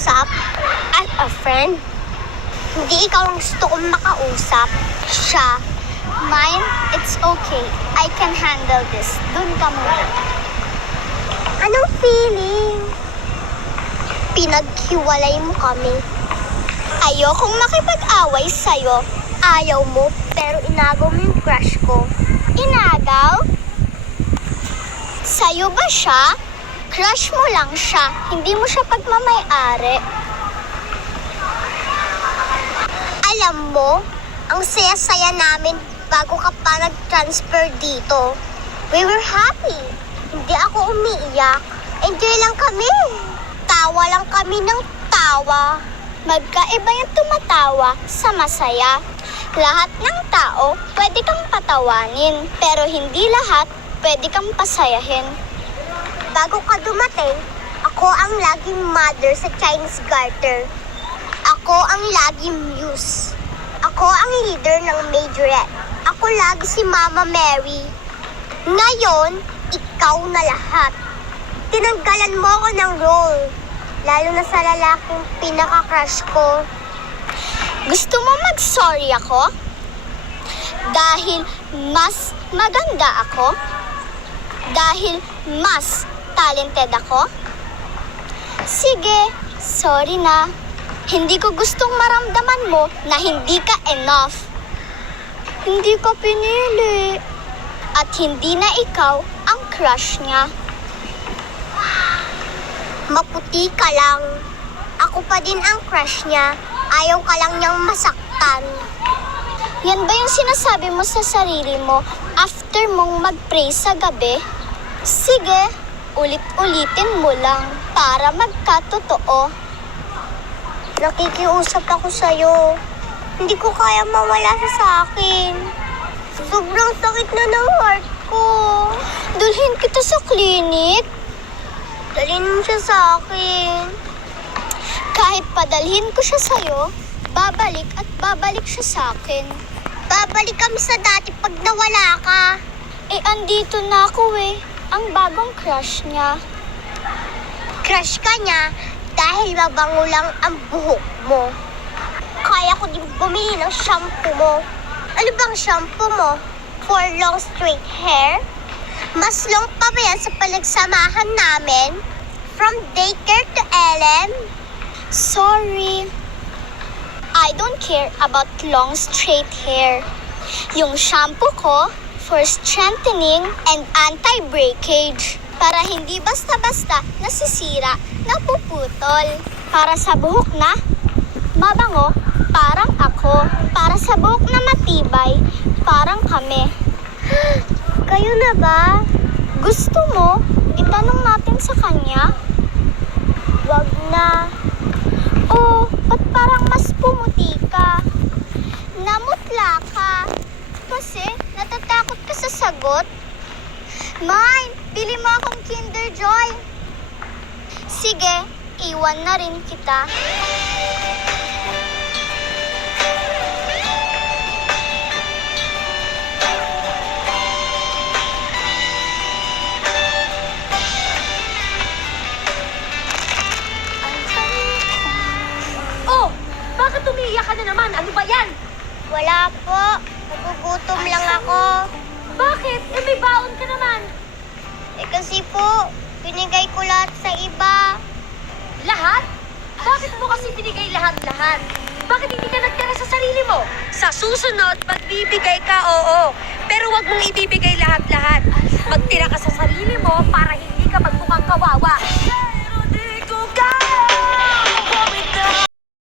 makausap as a friend. Hindi ikaw ang gusto kong makausap. Siya. Mine, it's okay. I can handle this. Dun ka muna. Anong feeling? Pinaghiwalay mo kami. Ayokong makipag-away sa'yo. Ayaw mo, pero inagaw mo yung crush ko. Inagaw? Sa'yo ba siya? Crush mo lang siya. Hindi mo siya pagmamay-ari. Alam mo, ang saya-saya namin bago ka pa nag-transfer dito. We were happy. Hindi ako umiiyak. Enjoy lang kami. Tawa lang kami ng tawa. Magkaiba yung tumatawa sa masaya. Lahat ng tao pwede kang patawanin, pero hindi lahat pwede kang pasayahin. Bago ka dumating, ako ang laging mother sa Chinese garter. Ako ang laging muse. Ako ang leader ng majorette. Ako lagi si Mama Mary. Ngayon, ikaw na lahat. Tinanggalan mo ako ng role. Lalo na sa lalaking pinaka-crush ko. Gusto mo mag-sorry ako? Dahil mas maganda ako? Dahil mas talented ako? Sige, sorry na. Hindi ko gustong maramdaman mo na hindi ka enough. Hindi ka pinili. At hindi na ikaw ang crush niya. Maputi ka lang. Ako pa din ang crush niya. Ayaw ka lang niyang masaktan. Yan ba yung sinasabi mo sa sarili mo after mong mag-pray sa gabi? Sige, ulit-ulitin mo lang para magkatotoo. Nakikiusap ako sa'yo. Hindi ko kaya mawala siya sa akin. Sobrang sakit na ng heart ko. Dulhin kita sa klinik. Dalhin mo siya sa akin. Kahit padalhin ko siya sa'yo, babalik at babalik siya sa akin. Babalik kami sa dati pag nawala ka. Eh, andito na ako eh. Ang bagong crush niya. Crush ka niya dahil mabango lang ang buhok mo. Kaya ko din bumili ng shampoo mo. Ano bang shampoo mo? For long straight hair? Mas long pa ba yan sa panagsamahan namin? From daycare to LM? Sorry. I don't care about long straight hair. Yung shampoo ko for strengthening and anti-breakage. Para hindi basta-basta nasisira, napuputol. Para sa buhok na mabango, parang ako. Para sa buhok na matibay, parang kami. Kayo na ba? Gusto mo? Itanong natin sa kanya? Wag na. Oh, ba't parang mas pumuti ka? Namutla ka. Kasi natatakot ka sa sagot. Mine, bili mo akong Kinder Joy. Sige, iwan na rin kita. Oh! Bakit umiiyak ka na naman? Ano ba yan? Wala po. Nagugutom lang ako. Bakit? Eh may baon ka naman. Eh kasi po, binigay ko lahat sa iba. Lahat? Bakit mo kasi binigay lahat-lahat? Bakit hindi ka nagtira sa sarili mo? Sa susunod, magbibigay ka, oo. Pero wag mong ibibigay lahat-lahat. Magtira